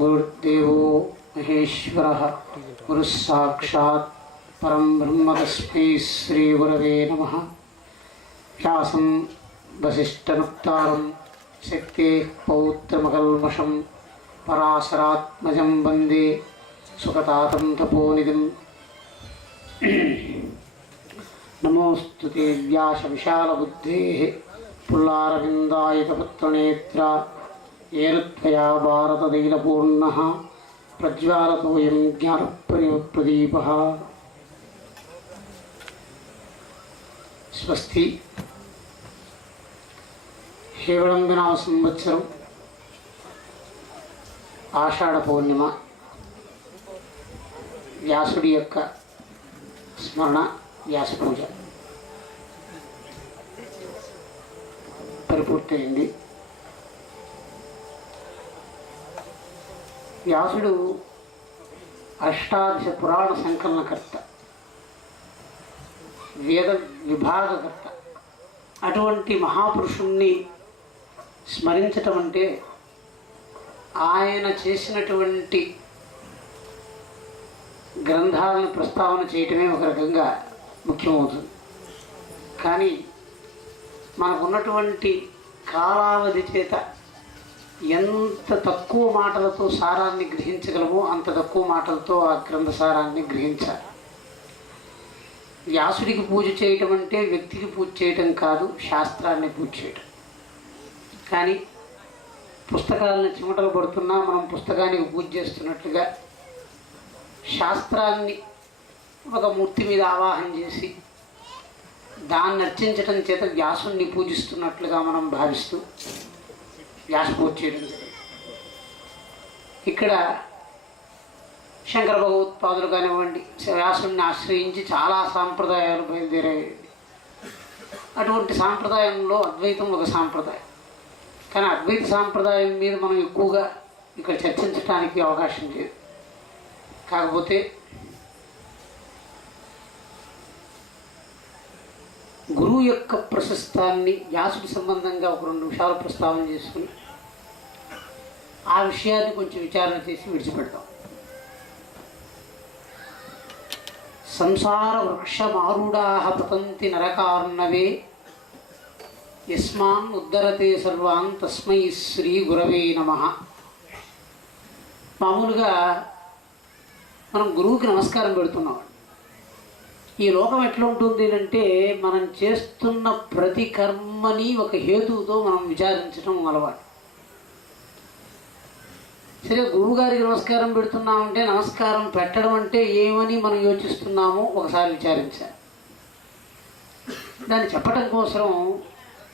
गुरुर्देवो महेश्वरः गुरुस्साक्षात् परं ब्रह्म तस्मै श्रीगुरवे नमः। व्यासं वसिष्ठनुक्तारं शक्तेः पौत्रमकल्मषं पराशरात्मजं वन्दे सुखतातं तपोनिधिं। नमोस्तुते व्यासविशालबुद्धेः पुल्लारविन्दायितपुत्रनेत्रा येन त्वया भारतदैलपूर्णः प्रज्वालतोऽयं ज्ञानप्रदीपः। स्वस्ति। हेवळंबिनाम संवत्सरं आषाढ़ पौर्णिमा व्यासुడి యొక్క స్మరణ వ్యాస పూజ పరిపూర్తయింది. వ్యాసుడు అష్టాదశ పురాణ సంకలనకర్త, వేద విభాగకర్త. అటువంటి మహాపురుషుణ్ణి స్మరించటం అంటే ఆయన చేసినటువంటి గ్రంథాలను ప్రస్తావన చేయటమే ఒక రకంగా ముఖ్యమవుతుంది. కానీ మనకున్నటువంటి కాలావధి చేత ఎంత తక్కువ మాటలతో సారాన్ని గ్రహించగలమో అంత తక్కువ మాటలతో ఆ గ్రంథ సారాన్ని గ్రహించాలి. వ్యాసుడికి పూజ చేయటం అంటే వ్యక్తికి పూజ చేయటం కాదు, శాస్త్రాన్ని పూజ చేయటం. కానీ పుస్తకాలను చిమటలు పడుతున్నా మనం పుస్తకానికి పూజ చేస్తున్నట్లుగా శాస్త్రాన్ని ఒక మూర్తి మీద ఆవాహన చేసి దాన్ని అర్చించటం చేత వ్యాసుని పూజిస్తున్నట్లుగా మనం భావిస్తూ వ్యాస పూజ చేయడం జరిగింది. ఇక్కడ శంకర భగవత్పాదులు కానివ్వండి, వ్యాసుని ఆశ్రయించి చాలా సాంప్రదాయాలు బయలుదేరాయి. అటువంటి సాంప్రదాయంలో అద్వైతం ఒక సాంప్రదాయం. కానీ అద్వైత సాంప్రదాయం మీద మనం ఎక్కువగా ఇక్కడ చర్చించడానికి అవకాశం లేదు. కాకపోతే గురువు యొక్క ప్రశస్తాన్ని వ్యాసుడి సంబంధంగా ఒక 2 నిమిషాలు ప్రస్తావన చేసుకుని ఆ విషయాన్ని కొంచెం విచారణ చేసి విడిచిపెడతాం. సంసార వృక్షమారూఢాః పతంతి నరకార్ణవే యస్మాన్ ఉద్ధరతే సర్వాన్ తస్మై శ్రీ గురవే నమః. మామూలుగా మనం గురువుకి నమస్కారం పెడుతున్నాం. ఈ లోకం ఎట్లా ఉంటుంది అంటే మనం చేస్తున్న ప్రతి కర్మని ఒక హేతువుతో మనం విచారించడం అలవాటు. సరే, గురువుగారికి నమస్కారం పెడుతున్నామంటే నమస్కారం పెట్టడం అంటే ఏమని మనం యోచిస్తున్నామో ఒకసారి విచారించాలి. దాన్ని చెప్పటం కోసం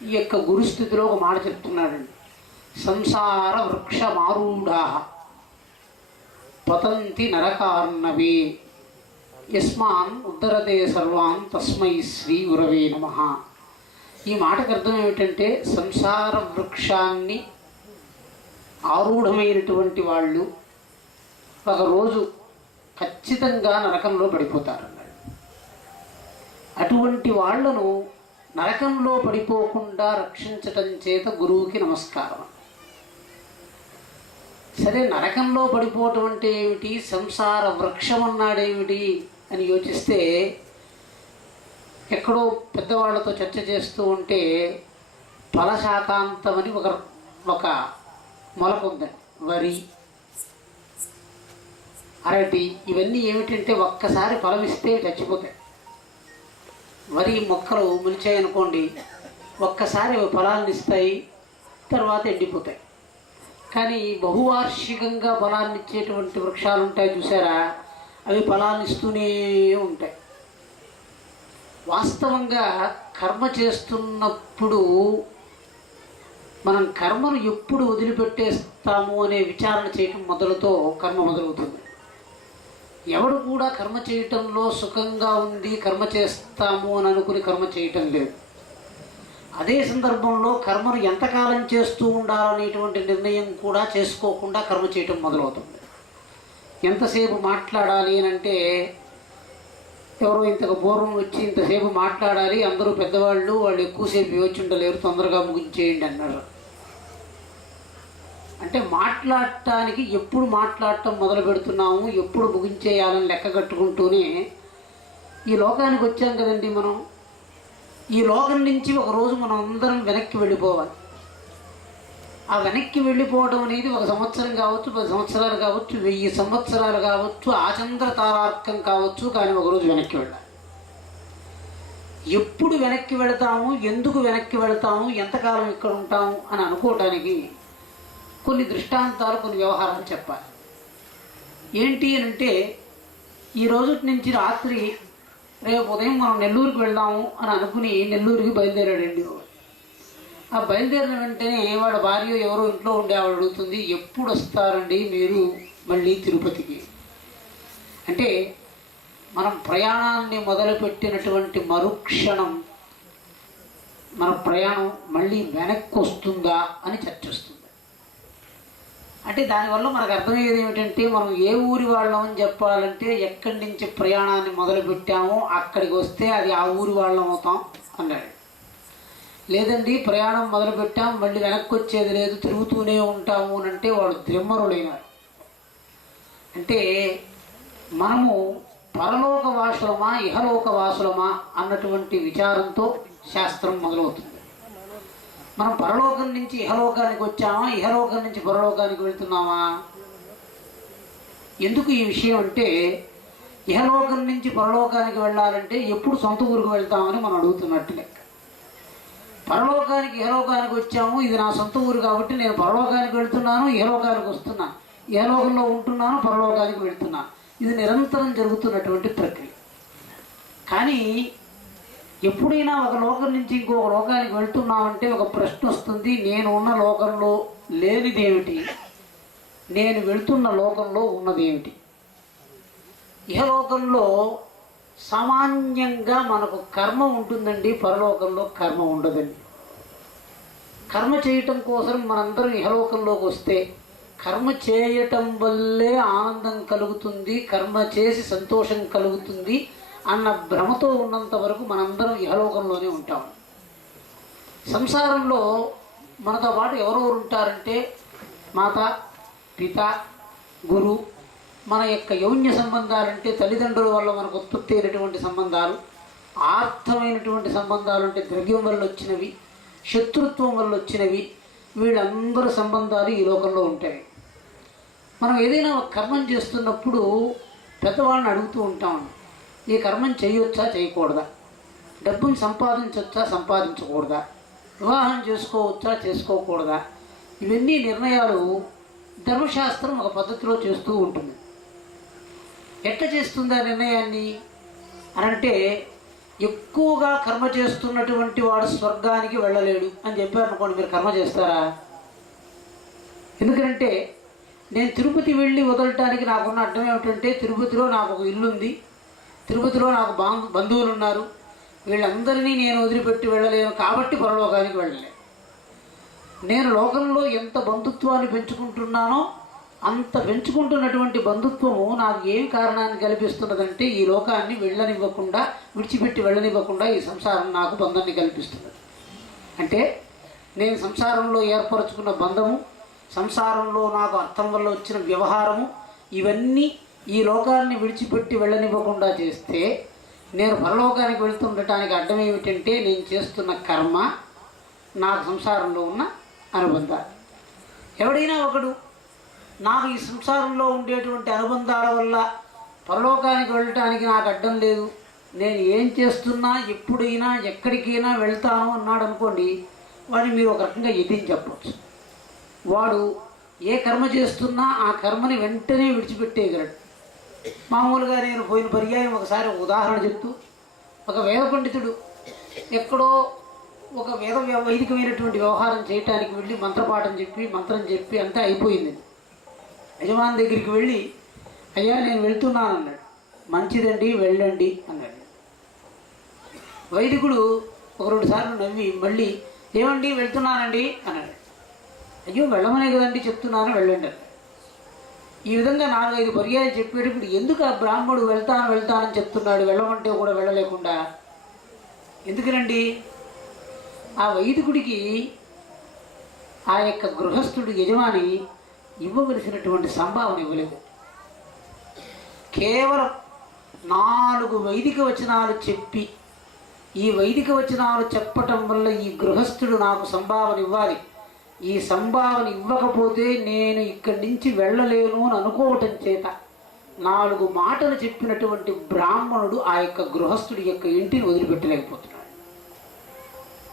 ఈ యొక్క గురుస్థితిలో ఒక మాట చెప్తున్నాడండి. సంసార వృక్షమారూఢాః పతంతి నరకార్ణవే యస్మాన్ ఉద్ధరతే సర్వాన్ తస్మై శ్రీ గురవే నమః. ఈ మాటకు అర్థం ఏమిటంటే సంసార వృక్షాన్ని ఆరూఢమైనటువంటి వాళ్ళు ఒకరోజు ఖచ్చితంగా నరకంలో పడిపోతారన్నాడు. అటువంటి వాళ్లను నరకంలో పడిపోకుండా రక్షించటం చేత గురువుకి నమస్కారం. సరే, నరకంలో పడిపోవటం అంటే ఏమిటి, సంసార వృక్షం అన్నాడేమిటి అని యోచిస్తే ఎక్కడో పెద్దవాళ్లతో చర్చ చేస్తూ ఉంటే ఫలశాకాంతం అని ఒక మొలక ఉందండి. వరి, అరటి ఇవన్నీ ఏమిటంటే ఒక్కసారి ఫలమిస్తే చచ్చిపోతాయి. వరి మొక్కలు మొలిచాయనుకోండి, ఒక్కసారి ఫలాలను ఇస్తాయి, తర్వాత ఎండిపోతాయి. కానీ బహువార్షికంగా ఫలాన్ని ఇచ్చేటువంటి వృక్షాలు ఉంటాయి చూసారా, అవి ఫలాన్ని ఇస్తూనే ఉంటాయి. వాస్తవంగా కర్మ చేస్తున్నప్పుడు మనం కర్మను ఎప్పుడు వదిలిపెట్టేస్తాము అనే విచారణ చేయటం మొదలుతో కర్మ మొదలవుతుంది. ఎవడు కూడా కర్మ చేయటంలో సుఖంగా ఉంది, కర్మ చేస్తాము అని అనుకుని కర్మ చేయటం లేదు. అదే సందర్భంలో కర్మను ఎంతకాలం చేస్తూ ఉండాలనేటువంటి నిర్ణయం కూడా చేసుకోకుండా కర్మ చేయటం మొదలవుతుంది. ఎంతసేపు మాట్లాడాలి అని అంటే ఎవరో ఇంతకు పూర్వం వచ్చి ఇంతసేపు మాట్లాడాలి, అందరూ పెద్దవాళ్ళు, వాళ్ళు ఎక్కువసేపు ఇవ్వచ్చు ఉండలేరు, తొందరగా ముగించేయండి అన్నారు. అంటే మాట్లాడటానికి ఎప్పుడు మాట్లాడటం మొదలు పెడుతున్నాము, ఎప్పుడు ముగించేయాలని లెక్క కట్టుకుంటూనే ఈ లోకానికి వచ్చాం కదండి. మనం ఈ లోకం నుంచి ఒకరోజు మనం అందరం వెనక్కి వెళ్ళిపోవాలి. ఆ వెనక్కి వెళ్ళిపోవడం అనేది 1 సంవత్సరం కావచ్చు, 10 సంవత్సరాలు కావచ్చు, 1000 సంవత్సరాలు కావచ్చు, ఆచంద్ర తారార్కం కావచ్చు, కానీ ఒకరోజు వెనక్కి వెళ్ళాలి. ఎప్పుడు వెనక్కి వెళతాము, ఎందుకు వెనక్కి వెళతాము, ఎంతకాలం ఇక్కడ ఉంటాము అని అనుకోవటానికి కొన్ని దృష్టాంతాలు, కొన్ని వ్యవహారాలు చెప్పాలి. ఏంటి అని అంటే, ఈ రోజు నుంచి రాత్రి రేపు ఉదయం మనం నెల్లూరుకి వెళ్దాము అని అనుకుని నెల్లూరుకి బయలుదేరాడండి. ఆ బయలుదేరిన వెంటనే వాడు భార్య ఎవరో ఇంట్లో ఉండే ఆవిడ అడుగుతుంది, ఎప్పుడు వస్తారండి మీరు మళ్ళీ తిరుపతికి అంటే, మనం ప్రయాణాన్ని మొదలుపెట్టినటువంటి మరుక్షణం మన ప్రయాణం మళ్ళీ వెనక్కి వస్తుందా అని చర్చిస్తుంది. అంటే దానివల్ల మనకు అర్థమయ్యేది ఏమిటంటే, మనం ఏ ఊరి వాళ్ళం అని చెప్పాలంటే ఎక్కడి నుంచి ప్రయాణాన్ని మొదలుపెట్టామో అక్కడికి వస్తే అది ఆ ఊరి వాళ్ళం అవుతాం అన్నాడు. లేదండి ప్రయాణం మొదలుపెట్టాం మళ్ళీ వెనక్కి వచ్చేది లేదు, తిరుగుతూనే ఉంటాము అని అంటే వాడు ద్రిమ్మరుడైనారు. అంటే మనము పరలోక వాసులమా ఇహలోక వాసులమా అన్నటువంటి విచారంతో శాస్త్రం మొదలవుతుంది. మనం పరలోకం నుంచి ఇహలోకానికి వచ్చామా, ఇహలోకం నుంచి పరలోకానికి వెళ్తున్నామా? ఎందుకు ఈ విషయం అంటే, ఇహలోకం నుంచి పరలోకానికి వెళ్ళాలంటే ఎప్పుడు సొంత ఊరికి వెళ్తామని మనం అడుగుతున్నట్టు లెక్క. పరలోకానికి ఇహలోకానికి వచ్చాము, ఇది నా సొంత ఊరు కాబట్టి నేను పరలోకానికి వెళ్తున్నాను, ఇహలోకానికి వస్తున్నాను, ఇహలోకంలో ఉంటున్నాను, పరలోకానికి వెళ్తున్నాను. ఇది నిరంతరం జరుగుతున్నటువంటి ప్రక్రియ. కానీ ఎప్పుడైనా ఒక లోకం నుంచి ఇంకొక లోకానికి వెళ్తున్నామంటే ఒక ప్రశ్న వస్తుంది, నేను ఉన్న లోకంలో లేనిదేమిటి, నేను వెళ్తున్న లోకంలో ఉన్నదేమిటి? ఇహలోకంలో సామాన్యంగా మనకు కర్మ ఉంటుందండి, పరలోకంలో కర్మ ఉండదండి. కర్మ చేయటం కోసం మనందరం ఇహలోకంలోకి వస్తే కర్మ చేయటం వల్లే ఆనందం కలుగుతుంది, కర్మ చేసి సంతోషం కలుగుతుంది అన్న భ్రమతో ఉన్నంత వరకు మనందరం ఇహలోకంలోనే ఉంటాం. సంసారంలో మనతో పాటు ఎవరెవరు ఉంటారంటే మాత, పిత, గురు, మన యొక్క యౌన్య సంబంధాలంటే తల్లిదండ్రుల వల్ల మనకు ఉత్పత్తి అయినటువంటి సంబంధాలు, ఆర్థమైనటువంటి సంబంధాలు అంటే ద్రవ్యం వల్ల వచ్చినవి, శత్రుత్వం వల్ల వచ్చినవి, వీళ్ళందరూ సంబంధాలు ఈ లోకంలో ఉంటాయి. మనం ఏదైనా ఒక కర్మం చేస్తున్నప్పుడు పెద్దవాళ్ళని అడుగుతూ ఉంటాం, ఈ కర్మం చేయొచ్చా చేయకూడదా, డబ్బును సంపాదించవచ్చా సంపాదించకూడదా, వివాహం చేసుకోవచ్చా చేసుకోకూడదా, ఇవన్నీ నిర్ణయాలు ధర్మశాస్త్రం ఒక పద్ధతిలో చేస్తూ ఉంటుంది. ఎట్లా చేస్తుంది ఆ నిర్ణయాన్ని అనంటే, ఎక్కువగా కర్మ చేస్తున్నటువంటి వాడు స్వర్గానికి వెళ్ళలేడు అని చెప్పారు అనుకోండి, మీరు కర్మ చేస్తారా? ఎందుకంటే నేను తిరుపతి వెళ్ళి వదలటానికి నాకున్న అడ్డం ఏమిటంటే, తిరుపతిలో నాకు ఒక ఇల్లు ఉంది, తిరుపతిలో నాకు బంధువులు ఉన్నారు, వీళ్ళందరినీ నేను వదిలిపెట్టి వెళ్ళలేను కాబట్టి పరలోకానికి వెళ్ళలేను. నేను లోకంలో ఎంత బంధుత్వాన్ని పెంచుకుంటున్నానో అంత పెంచుకుంటున్నటువంటి బంధుత్వము నాకు ఏమి కారణాన్ని కల్పిస్తున్నదంటే, ఈ లోకాన్ని వెళ్ళనివ్వకుండా, విడిచిపెట్టి వెళ్ళనివ్వకుండా ఈ సంసారం నాకు బంధాన్ని కల్పిస్తున్నది. అంటే నేను సంసారంలో ఏర్పరచుకున్న బంధము, సంసారంలో నాకు అర్థం వల్ల వచ్చిన వ్యవహారము, ఇవన్నీ ఈ లోకాన్ని విడిచిపెట్టి వెళ్ళనివ్వకుండా చేస్తే నేను పరలోకానికి వెళ్తుండటానికి అడ్డం ఏమిటంటే, నేను చేస్తున్న కర్మ, నాకు సంసారంలో ఉన్న అనుబంధాలు. ఎవడైనా ఒకడు నాకు ఈ సంసారంలో ఉండేటువంటి అనుబంధాల వల్ల పరలోకానికి వెళ్ళటానికి నాకు అడ్డం లేదు, నేను ఏం చేస్తున్నా ఎప్పుడైనా ఎక్కడికైనా వెళ్తాను అన్నాడు అనుకోండి, వాడిని మీరు ఒక రకంగా ఎదిని చెప్పవచ్చు. వాడు ఏ కర్మ చేస్తున్నా ఆ కర్మని వెంటనే విడిచిపెట్టేయగలడు. మామూలుగా నేను పోయిన పర్యాయం ఒకసారి ఒక ఉదాహరణ చెప్తూ, ఒక వేద పండితుడు ఎక్కడో ఒక వైదికమైనటువంటి వ్యవహారం చేయటానికి వెళ్ళి మంత్రం చెప్పి అంతా అయిపోయింది. యజమాని దగ్గరికి వెళ్ళి, అయ్యా నేను వెళ్తున్నాను అన్నాడు. మంచిదండి వెళ్ళండి అన్నాడు. వైదికుడు ఒక 2 సార్లు నవ్వి మళ్ళీ, ఏమండి వెళ్తున్నానండి అన్నాడు. అయ్యో వెళ్ళమనే కదండి చెప్తున్నాను వెళ్ళండి అన్నాడు. ఈ విధంగా 4-5 పర్యాలు చెప్పేటప్పుడు ఎందుకు ఆ బ్రాహ్మడు వెళ్తానని చెప్తున్నాడు, వెళ్ళమంటే కూడా వెళ్ళలేకుండా? ఎందుకనండి? ఆ వైదికుడికి ఆ యొక్క గృహస్థుడు యజమాని ఇవ్వవలసినటువంటి సంభావన ఇవ్వలేదు. కేవలం 4 వైదిక వచనాలు చెప్పి, ఈ వైదిక వచనాలు చెప్పటం వల్ల ఈ గృహస్థుడు నాకు సంభావన ఇవ్వాలి, ఈ సంభావన ఇవ్వకపోతే నేను ఇక్కడి నుంచి వెళ్ళలేను అని అనుకోవటం చేత 4 మాటలు చెప్పినటువంటి బ్రాహ్మణుడు ఆ యొక్క గృహస్థుడి యొక్క ఇంటిని వదిలిపెట్టలేకపోతున్నాడు.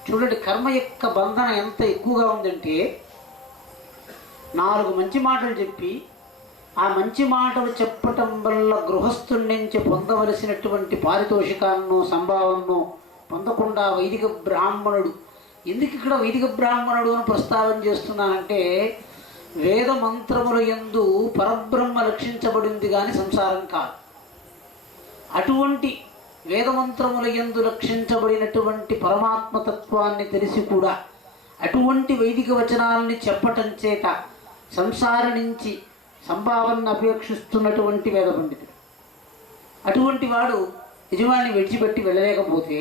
చూడండి, కర్మ యొక్క బంధన ఎంత ఎక్కువగా ఉందంటే 4 మంచి మాటలు చెప్పి ఆ మంచి మాటలు చెప్పటం వల్ల గృహస్థుడి నుంచి పొందవలసినటువంటి పారితోషికాలను సంభావనను పొందకుండా వైదిక బ్రాహ్మణుడు, ఎందుకు ఇక్కడ వైదిక బ్రాహ్మణుడు అని ప్రస్తావన చేస్తున్నానంటే, వేద మంత్రముల యందు పరబ్రహ్మ లక్షించబడింది కానీ సంసారం కాదు. అటువంటి వేదమంత్రముల యందు లక్షించబడినటువంటి పరమాత్మతత్వాన్ని తెలిసి కూడా అటువంటి వైదిక వచనాలని చెప్పటం చేత సంసార నుంచి సంభావనను అపేక్షిస్తున్నటువంటి వేద పండితుడు, అటువంటి వాడు యజమాని విడిచిపెట్టి వెళ్ళలేకపోతే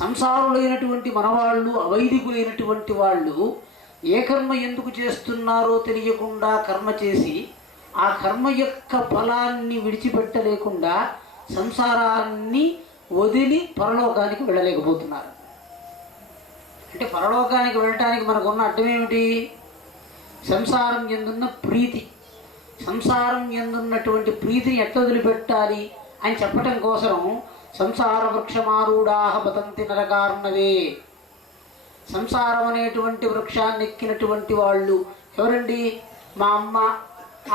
సంసారులైనటువంటి మనవాళ్ళు, అవైదికులైనటువంటి వాళ్ళు ఏ కర్మ ఎందుకు చేస్తున్నారో తెలియకుండా కర్మ చేసి ఆ కర్మ యొక్క ఫలాన్ని విడిచిపెట్టలేకుండా సంసారాన్ని వదిలి పరలోకానికి వెళ్ళలేకపోతున్నారు. అంటే పరలోకానికి వెళ్ళటానికి మనకున్న అడ్డం ఏమిటి? సంసారం ఎందున్న ప్రీతి. సంసారం ఎందున్నటువంటి ప్రీతిని ఎట్లా వదిలిపెట్టాలి అని చెప్పటం కోసం సంసార వృక్షమారూఢాహ పతంతి నరకార్ణవే, సంసారం అనేటువంటి వృక్షాన్ని ఎక్కినటువంటి వాళ్ళు ఎవరండి? మా అమ్మ.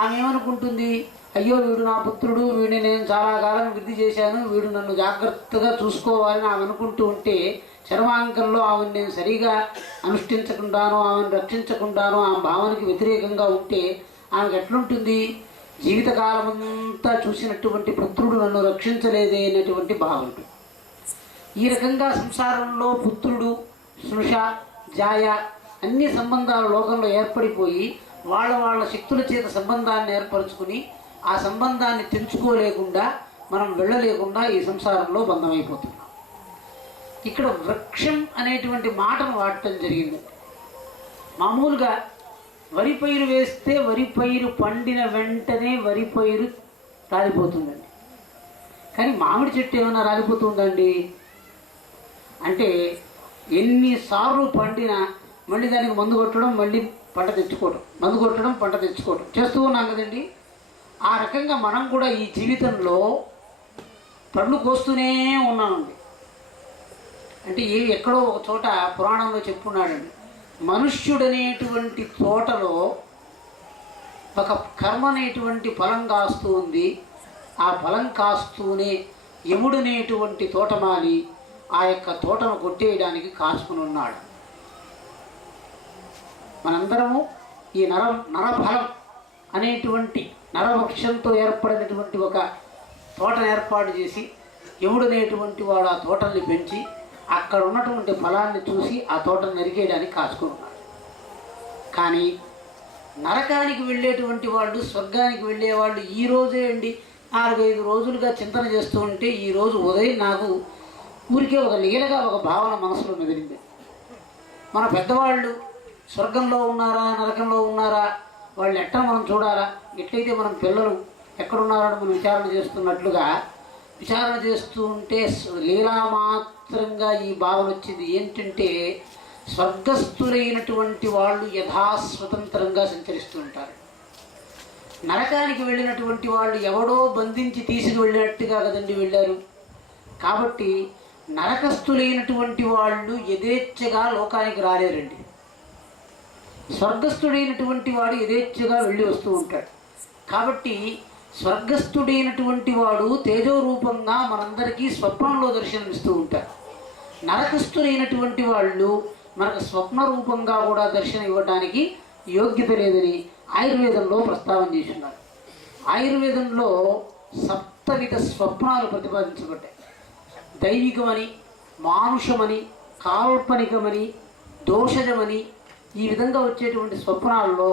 ఆమె ఏమనుకుంటుంది? అయ్యో వీడు నా పుత్రుడు, వీడిని నేను చాలా కాలం వృద్ధి చేశాను, వీడు నన్ను జాగ్రత్తగా చూసుకోవాలని ఆమె అనుకుంటూ ఉంటే చర్మాంకంలో ఆమెను నేను సరిగా అనుష్ఠించకుండానో, ఆమెను రక్షించకుండానో, ఆమె భావనకి వ్యతిరేకంగా ఉంటే ఆమెకు ఎట్లుంటుంది? జీవితకాలం అంతా చూసినటువంటి పుత్రుడు నన్ను రక్షించలేదే అనేటువంటి భావన. ఈ రకంగా సంసారంలో పుత్రుడు, స్నుష, జాయ అన్ని సంబంధాలు లోకంలో ఏర్పడిపోయి వాళ్ళ శక్తుల చేత సంబంధాన్ని ఏర్పరచుకుని ఆ సంబంధాన్ని తెంచుకోలేకుండా మనం వెళ్ళలేకుండా ఈ సంసారంలో బంధమైపోతున్నాం. ఇక్కడ వృక్షం అనేటువంటి మాటను వాడటం జరిగింది. మామూలుగా వరి పైరు వేస్తే వరి పైరు పండిన వెంటనే వరి పైరు రాలిపోతుందండి. కానీ మామిడి చెట్టు ఏమైనా రాలిపోతుందండి? అంటే ఎన్నిసార్లు పండినా మళ్ళీ దానికి మందు కొట్టడం, మళ్ళీ పంట తెచ్చుకోవడం, మందు కొట్టడం, పంట తెచ్చుకోవడం చేస్తూ ఉన్నాం కదండి. ఆ రకంగా మనం కూడా ఈ జీవితంలో పండ్లు కోస్తూనే ఉన్నామండి. అంటే ఎక్కడో ఒక చోట పురాణంలో చెప్పున్నాడండి, మనుష్యుడనేటువంటి తోటలో ఒక కర్మ అనేటువంటి ఫలం కాస్తూ ఉంది. ఆ ఫలం కాస్తూనే యముడనేటువంటి తోటమాలి ఆ యొక్క తోటను కొట్టేయడానికి కాచుకుని ఉన్నాడు. మనందరము ఈ నరఫలం అనేటువంటి నరవృక్షంతో ఏర్పడినటువంటి ఒక తోటను ఏర్పాటు చేసి యముడనేటువంటి వాడు ఆ తోటల్ని పెంచి అక్కడ ఉన్నటువంటి ఫలాన్ని చూసి ఆ తోటను నరికేయడానికి కాచుకుని ఉన్నాడు. కానీ నరకానికి వెళ్ళేటువంటి వాళ్ళు, స్వర్గానికి వెళ్ళేవాళ్ళు ఈ రోజే అండి 4-5 రోజులుగా చింతన చేస్తూ ఉంటే ఈరోజు ఉదయం నాకు ఊరికే ఒక లీలగా ఒక భావన మనసులో మెదిలింది. మన పెద్దవాళ్ళు స్వర్గంలో ఉన్నారా, నరకంలో ఉన్నారా, వాళ్ళు ఎట్లా మనం చూడాలా? ఎట్లయితే మనం పిల్లలు ఎక్కడున్నారని మనం విచారణ చేస్తున్నట్లుగా విచారణ చేస్తూ ఉంటే లీలా మాత్రంగా ఈ భావన వచ్చింది. ఏంటంటే స్వర్గస్థులైనటువంటి వాళ్ళు యథాస్వతంత్రంగా సంచరిస్తూ ఉంటారు. నరకానికి వెళ్ళినటువంటి వాళ్ళు ఎవడో బంధించి తీసుకువెళ్ళినట్టుగా కదండి వెళ్ళారు. కాబట్టి నరకస్థులైనటువంటి వాళ్ళు యథేచ్ఛగా లోకానికి రాలేరండి. స్వర్గస్థుడైనటువంటి వాడు యథేచ్ఛగా వెళ్ళి వస్తూ ఉంటాడు. కాబట్టి స్వర్గస్థుడైనటువంటి వాడు తేజోరూపంగా మనందరికీ స్వప్నంలో దర్శనమిస్తూ ఉంటారు. నరకస్థులైనటువంటి వాళ్ళు మనకు స్వప్న రూపంగా కూడా దర్శనం ఇవ్వడానికి యోగ్యత లేదని ఆయుర్వేదంలో ప్రస్తావన చేస్తున్నారు. ఆయుర్వేదంలో 7 విధ స్వప్నాలు ప్రతిపాదించబడ్డాయి. దైవికమని, మానుషమని, కాల్పనికమని, దోషజమని ఈ విధంగా వచ్చేటువంటి స్వప్నాల్లో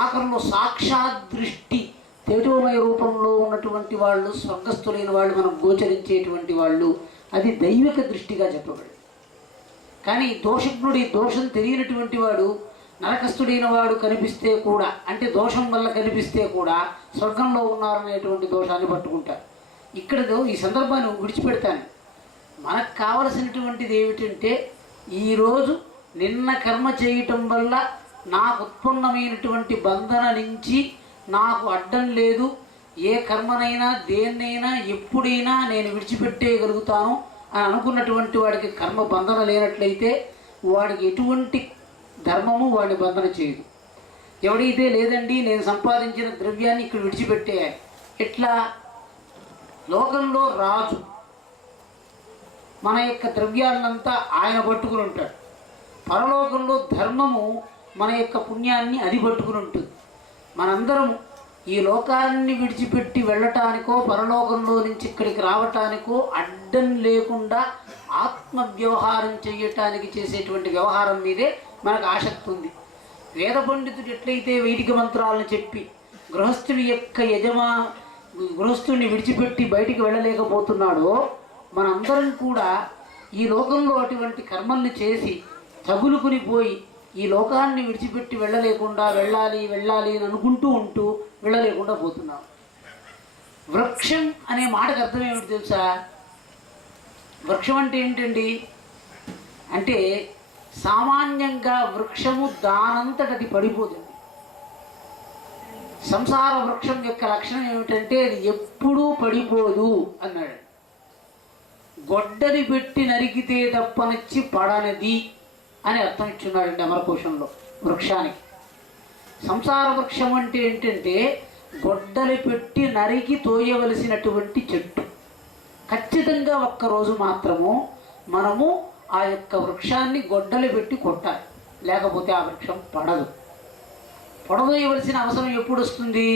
ఆఖరిలో సాక్షాత్ దృష్టి తేజోమయ రూపంలో ఉన్నటువంటి వాళ్ళు, స్వర్గస్థులైన వాళ్ళు, మనం గోచరించేటువంటి వాళ్ళు, అది దైవిక దృష్టిగా చెప్పబడింది. కానీ దోషజ్ఞుడి దోషం తెలియనటువంటి వాడు నరకస్తుడైన వాడు కనిపిస్తే కూడా, అంటే దోషం వల్ల కనిపిస్తే కూడా స్వర్గంలో ఉన్నారనేటువంటి దోషాన్ని పట్టుకుంటారు. ఇక్కడ ఈ సందర్భాన్ని విడిచిపెడతాను. మనకు కావలసినటువంటిది ఏమిటంటే, ఈరోజు నిన్న కర్మ చేయటం వల్ల నాకు ఉత్పన్నమైనటువంటి బంధన నుంచి నాకు అడ్డం లేదు, ఏ కర్మనైనా దేన్నైనా ఎప్పుడైనా నేను విడిచిపెట్టేయగలుగుతాను అని అనుకున్నటువంటి వాడికి కర్మ బంధన లేనట్లయితే వాడికి ఎటువంటి ధర్మము వాడిని బంధన చేయదు. ఎవడైతే లేదండి నేను సంపాదించిన ద్రవ్యాన్ని ఇక్కడ విడిచిపెట్టేయాలి, ఎట్లా? లోకంలో రాజు మన యొక్క ద్రవ్యాలంతా ఆయన పట్టుకుని ఉంటాడు. పరలోకంలో ధర్మము మన యొక్క పుణ్యాన్ని అది పట్టుకుని ఉంటుంది. మనందరం ఈ లోకాన్ని విడిచిపెట్టి వెళ్ళటానికో పరలోకంలో నుంచి ఇక్కడికి రావటానికో అడ్డం లేకుండా ఆత్మ వ్యవహారం చేయటానికి చేసేటువంటి వ్యవహారం మీదే మనకు ఆసక్తి ఉంది. వేద పండితుడు ఎట్లయితే వైదిక మంత్రాలను చెప్పి గృహస్థుని విడిచిపెట్టి బయటికి వెళ్ళలేకపోతున్నాడో, మనందరం కూడా ఈ లోకంలో అటువంటి కర్మల్ని చేసి తగులుకుని పోయి ఈ లోకాన్ని విడిచిపెట్టి వెళ్ళాలి అని అనుకుంటూ ఉంటూ వెళ్ళలేకుండా పోతున్నాం. వృక్షం అనే మాటకు అర్థం ఏమిటి తెలుసా? వృక్షం అంటే ఏంటండి అంటే, సామాన్యంగా వృక్షము దానంతటది పడిపోతుంది. సంసార వృక్షం యొక్క లక్షణం ఏమిటంటే అది ఎప్పుడూ పడిపోదు అన్నాడు. గొడ్డలి పెట్టి నరికితే తప్పనిచ్చి పడనది అని అర్థం ఇచ్చున్నాడండి అమరకోశంలో వృక్షానికి. సంసార వృక్షం అంటే ఏంటంటే గొడ్డలి పెట్టి నరికి తోయవలసినటువంటి చెట్టు. ఖచ్చితంగా ఒక్కరోజు మాత్రము మనము ఆ యొక్క వృక్షాన్ని గొడ్డలి పెట్టి కొట్టాలి, లేకపోతే ఆ వృక్షం పడదు. పొడవేయవలసిన అవసరం ఎప్పుడు వస్తుంది?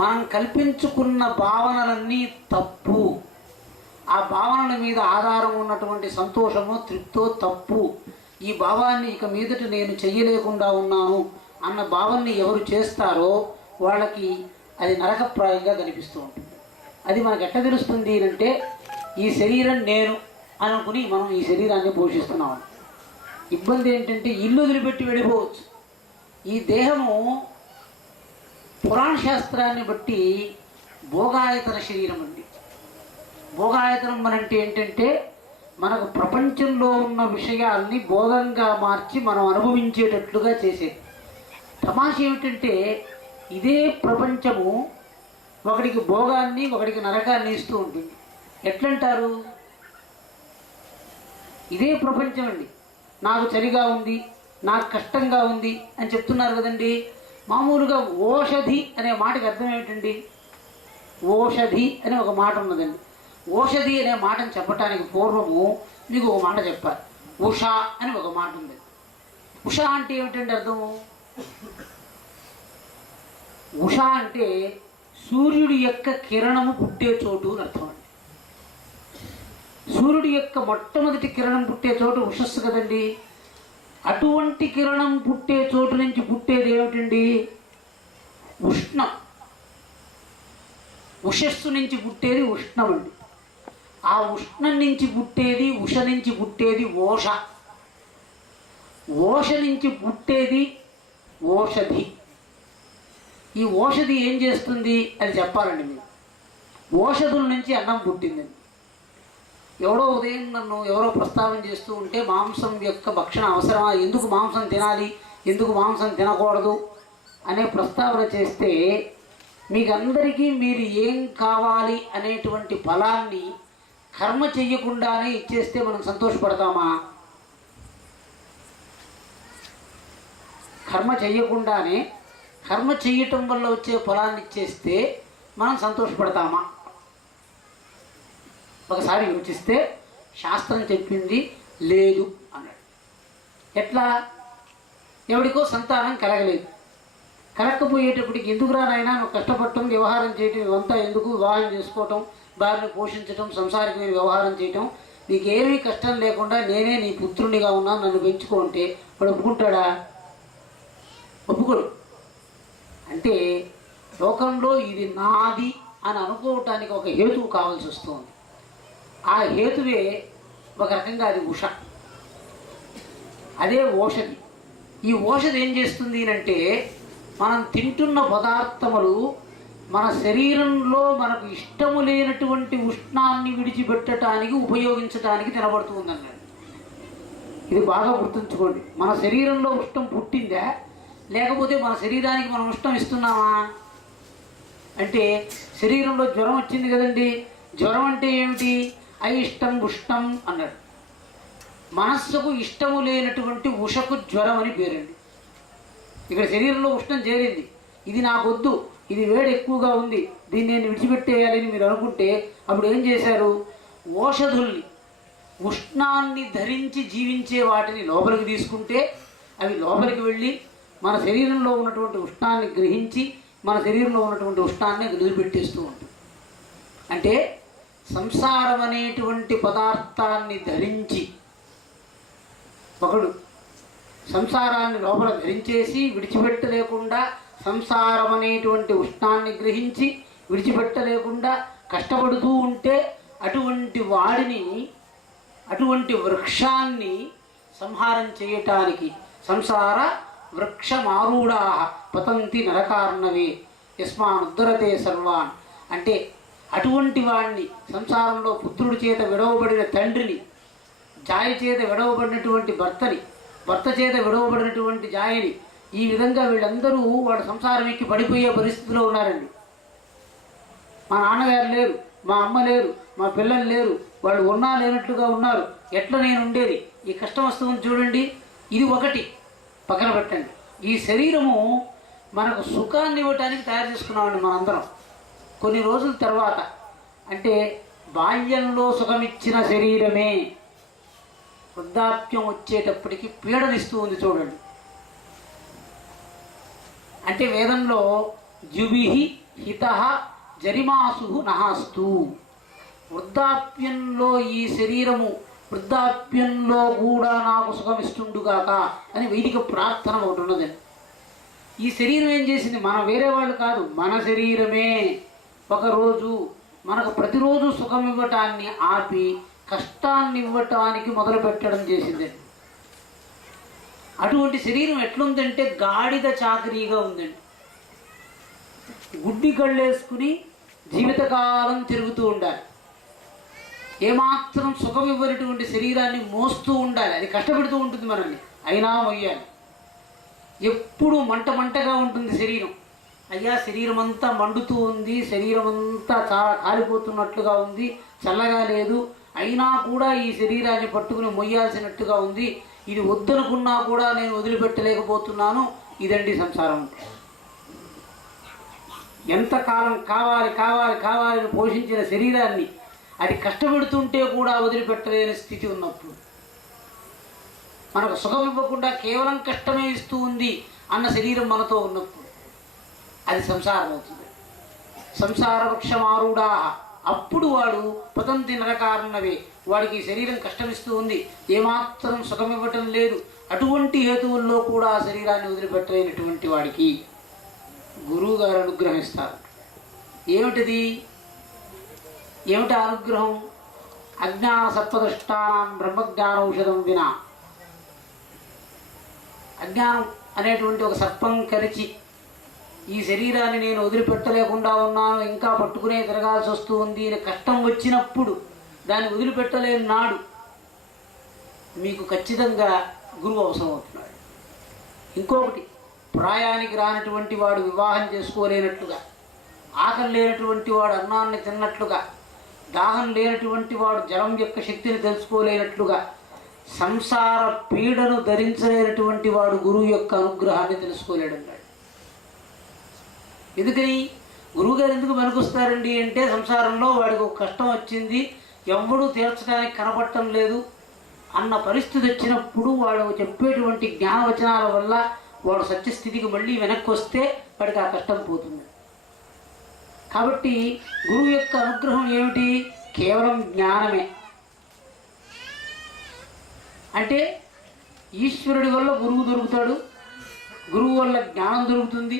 మనం కల్పించుకున్న భావనలన్నీ తప్పు, ఆ భావనల మీద ఆధారం ఉన్నటువంటి సంతోషమో తృప్తో తప్పు. ఈ భావాన్ని ఇక మీదట నేను చెయ్యలేకుండా ఉన్నాను అన్న భావాన్ని ఎవరు చేస్తారో వాళ్ళకి అది నరకప్రాయంగా కనిపిస్తూ ఉంటుంది. అది మనకు ఎట్లా తెలుస్తుంది అంటే, ఈ శరీరం నేను అనుకుని మనం ఈ శరీరాన్ని పోషిస్తున్నాం. ఇబ్బంది ఏంటంటే ఇల్లు వదిలిపెట్టి వెళ్ళిపోవచ్చు. ఈ దేహము పురాణ శాస్త్రాన్ని బట్టి భోగాయతన శరీరం అండి. భోగాయతనం అంటే ఏంటంటే మనకు ప్రపంచంలో ఉన్న విషయాల్ని భోగంగా మార్చి మనం అనుభవించేటట్లుగా చేసేది. తమాష ఏమిటంటే ఇదే ప్రపంచము ఒకడికి భోగాన్ని ఒకడికి నరకాన్ని ఇస్తూ ఉంటుంది. ఎట్లంటారు? ఇదే ప్రపంచం అండి, నాకు చలిగా ఉంది, నాకు కష్టంగా ఉంది అని చెప్తున్నారు కదండి. మామూలుగా ఓషధి అనే మాటకి అర్థం ఏమిటండి? ఓషధి అనే ఒక మాట ఉన్నదండి. ఓషధి అనే మాటను చెప్పటానికి పూర్వము మీకు ఒక మాట చెప్పాలి. ఉషా అని ఒక మాట ఉంది. ఉషా అంటే ఏమిటండి అర్థము? ఉషా అంటే సూర్యుడి యొక్క కిరణము పుట్టే చోటు అని అర్థం అండి. సూర్యుడి యొక్క మొట్టమొదటి కిరణం పుట్టే చోటు ఉషస్సు కదండి. అటువంటి కిరణం పుట్టే చోటు నుంచి పుట్టేది ఏమిటండి? ఉష్ణం. ఉషస్సు నుంచి పుట్టేది ఉష్ణం అండి. ఆ ఉష్ణం నుంచి పుట్టేది, ఉష నుంచి పుట్టేది ఓష. ఓష నుంచి పుట్టేది ఓషధి. ఈ ఓషధి ఏం చేస్తుంది అది చెప్పాలండి మీరు. ఓషధుల నుంచి అన్నం పుట్టిందండి. ఎవడో ఉదయం నన్ను ఎవరో ప్రస్తావన చేస్తూ ఉంటే మాంసం యొక్క భక్షణ అవసరమా, ఎందుకు మాంసం తినాలి, ఎందుకు మాంసం తినకూడదు అనే ప్రస్తావన చేస్తే మీకందరికీ మీరు ఏం కావాలి అనేటువంటి ఫలాన్ని కర్మ చెయ్యకుండానే ఇచ్చేస్తే మనం సంతోషపడతామా? కర్మ చెయ్యకుండానే కర్మ చెయ్యటం వల్ల వచ్చే ఫలాన్ని ఇచ్చేస్తే మనం సంతోషపడతామా? ఒకసారి యోచిస్తే శాస్త్రం చెప్పింది లేదు అన్నాడు. ఎట్లా? ఎవడికో సంతానం కలగలేదు, కలగకపోయేటప్పటికి ఎందుకురా నాయనా నువ్వు కష్టపడటం, వ్యవహారం చేయటం, ఇవంతా ఎందుకు, వివాహం చేసుకోవటం, భార్యను పోషించటం, సంసారికమైన వ్యవహారం చేయటం, నీకేమీ కష్టం లేకుండా నేనే నీ పుత్రునిగా ఉన్నా, నన్ను పెంచుకుంటే వాడు ఒప్పుకుంటాడా? ఒప్పుకోడు. అంటే లోకంలో ఇది నాది అని అనుకోవటానికి ఒక హేతువు కావాల్సి వస్తుంది. ఆ హేతువే ఒక రకంగా అది ఉష, అదే ఓషధి. ఈ ఓషధి ఏం చేస్తుంది అంటే మనం తింటున్న పదార్థములు మన శరీరంలో మనకు ఇష్టము లేనటువంటి ఉష్ణాన్ని విడిచిపెట్టడానికి ఉపయోగించడానికి తినబడుతుందన్నాడు. ఇది బాగా గుర్తుంచుకోండి. మన శరీరంలో ఉష్ణం పుట్టిందా, లేకపోతే మన శరీరానికి మనం ఉష్ణం ఇస్తున్నామా? అంటే శరీరంలో జ్వరం వచ్చింది కదండి, జ్వరం అంటే ఏమిటి? అయిష్టం ఉష్ణం అన్నాడు. మనస్సుకు ఇష్టము లేనటువంటి ఉషకు జ్వరం అని పేరండి. ఇక్కడ శరీరంలో ఉష్ణం చేరింది, ఇది నాకొద్దు, ఇది వేడి ఎక్కువగా ఉంది, దీన్ని నేను విడిచిపెట్టేయాలని మీరు అనుకుంటే అప్పుడు ఏం చేశారు? ఓషధుల్ని, ఉష్ణాన్ని ధరించి జీవించే వాటిని లోపలికి తీసుకుంటే అవి లోపలికి వెళ్ళి మన శరీరంలో ఉన్నటువంటి ఉష్ణాన్ని గ్రహించి మన శరీరంలో ఉన్నటువంటి ఉష్ణాన్ని వదిలిపెట్టేస్తూ ఉంటుంది. అంటే సంసారం అనేటువంటి పదార్థాన్ని ధరించి ఒకడు సంసారాన్ని లోపల ధరించేసి విడిచిపెట్టలేకుండా, సంసారం అనేటువంటి ఉష్ణాన్ని గ్రహించి విడిచిపెట్టలేకుండా కష్టపడుతూ ఉంటే అటువంటి వాడిని, అటువంటి వృక్షాన్ని సంహారం చేయటానికి సంసార వృక్షమారూఢా పతంతి నరకార్ణవే యస్మానుద్ధరతే సర్వాన్. అంటే అటువంటి వాడిని, సంసారంలో పుత్రుడి చేత విడవబడిన తండ్రిని, జాయ చేత విడవబడినటువంటి భర్తని, భర్త చేత విడవబడినటువంటి జాయని, ఈ విధంగా వీళ్ళందరూ వాడు సంసారం ఎక్కి పడిపోయే పరిస్థితిలో ఉన్నారండి. మా నాన్నగారు లేరు, మా అమ్మ లేరు, మా పిల్లలు లేరు, వాళ్ళు ఉన్నా లేనట్లుగా ఉన్నారు, ఎట్లా నేను ఉండేది? ఈ కష్టం వస్తుంది చూడండి. ఇది ఒకటి పక్కన పెట్టండి. ఈ శరీరము మనకు సుఖాన్ని ఇవ్వటానికి తయారు చేసుకున్నామండి మనందరం. కొన్ని రోజుల తర్వాత, అంటే బాల్యంలో సుఖమిచ్చిన శరీరమే వృద్ధాప్యం వచ్చేటప్పటికి పీడనిస్తూ ఉంది చూడండి. అంటే వేదంలో జుభిహి హిత జరిమాసు నహాస్తు, వృద్ధాప్యంలో ఈ శరీరము వృద్ధాప్యంలో కూడా నాకు సుఖమిస్తుండుగాక అని వైదిక ప్రార్థన ఒకటి ఉన్నదండి. ఈ శరీరం ఏం చేసింది? మనం వేరే వాళ్ళు కాదు, మన శరీరమే ఒకరోజు మనకు ప్రతిరోజు సుఖం ఇవ్వటాన్ని ఆపి కష్టాన్ని ఇవ్వటానికి మొదలు పెట్టడం చేసిందండి. అటువంటి శరీరం ఎట్లుందంటే గాడిద చాకరీగా ఉందండి. గుడ్డి కళ్ళేసుకుని జీవితకాలం తిరుగుతూ ఉండాలి. ఏమాత్రం సుఖం ఇవ్వనటువంటి శరీరాన్ని మోస్తూ ఉండాలి. అది కష్టపెడుతూ ఉంటుంది మనల్ని, అయినా మొయ్యాలి. ఎప్పుడు మంటగా ఉంటుంది శరీరం. అయ్యా శరీరం అంతా మండుతూ ఉంది, శరీరం అంతా చాలా కాలిపోతున్నట్లుగా ఉంది, చల్లగా లేదు, అయినా కూడా ఈ శరీరాన్ని పట్టుకుని మొయ్యాల్సినట్టుగా ఉంది, ఇది వద్దనుకున్నా కూడా నేను వదిలిపెట్టలేకపోతున్నాను. ఇదండి సంసారం. ఎంతకాలం కావాలని పోషించిన శరీరాన్ని అది కష్టపెడుతుంటే కూడా వదిలిపెట్టలేని స్థితి ఉన్నప్పుడు, మనకు సుఖం ఇవ్వకుండా కేవలం కష్టమే ఇస్తూ ఉంది అన్న శరీరం మనతో ఉన్నప్పుడు అది సంసారం అవుతుంది. సంసార వృక్షమారూఢా, అప్పుడు వాడు పతంతి నరకార్ణవే, వాడికి శరీరం కష్టమిస్తూ ఉంది, ఏమాత్రం సుఖం ఇవ్వటం లేదు. అటువంటి హేతువుల్లో కూడా ఆ శరీరాన్ని వదిలిపెట్టలేనటువంటి వాడికి గురువు గారు అనుగ్రహిస్తారు. ఏమిటిది? ఏమిటి అనుగ్రహం? అజ్ఞాన సత్వదృష్టానం బ్రహ్మజ్ఞానౌషధం వినా. అజ్ఞానం అనేటువంటి ఒక సర్పం కరిచి ఈ శరీరాన్ని నేను వదిలిపెట్టలేకుండా ఉన్నాను, ఇంకా పట్టుకునే తిరగాల్సి వస్తూ ఉంది అని కష్టం వచ్చినప్పుడు దాన్ని వదిలిపెట్టలేని నాడు మీకు ఖచ్చితంగా గురువు అవసరం అవుతున్నాడు. ఇంకొకటి, ప్రాయానికి రానటువంటి వాడు వివాహం చేసుకోలేనట్లుగా, ఆకలి లేనటువంటి వాడు అన్నాన్ని తిన్నట్లుగా, దాహం లేనటువంటి వాడు జలం యొక్క శక్తిని తెలుసుకోలేనట్లుగా, సంసార పీడను ధరించలేనటువంటి వాడు గురువు యొక్క అనుగ్రహాన్ని తెలుసుకోలేడన్నాడు. ఎందుకని? గురువుగారు ఎందుకు పనికొస్తారండి అంటే, సంసారంలో వాడికి ఒక కష్టం వచ్చింది, ఎవడూ తీర్చడానికి కనపడటం లేదు అన్న పరిస్థితి వచ్చినప్పుడు వాడు చెప్పేటువంటి జ్ఞానవచనాల వల్ల వాడు సత్యస్థితికి మళ్ళీ వెనక్కి వస్తే వాడికి ఆ కష్టం పోతుంది. కాబట్టి గురువు యొక్క అనుగ్రహం ఏమిటి? కేవలం జ్ఞానమే. అంటే ఈశ్వరుడి వల్ల గురువు దొరుకుతాడు, గురువు వల్ల జ్ఞానం దొరుకుతుంది.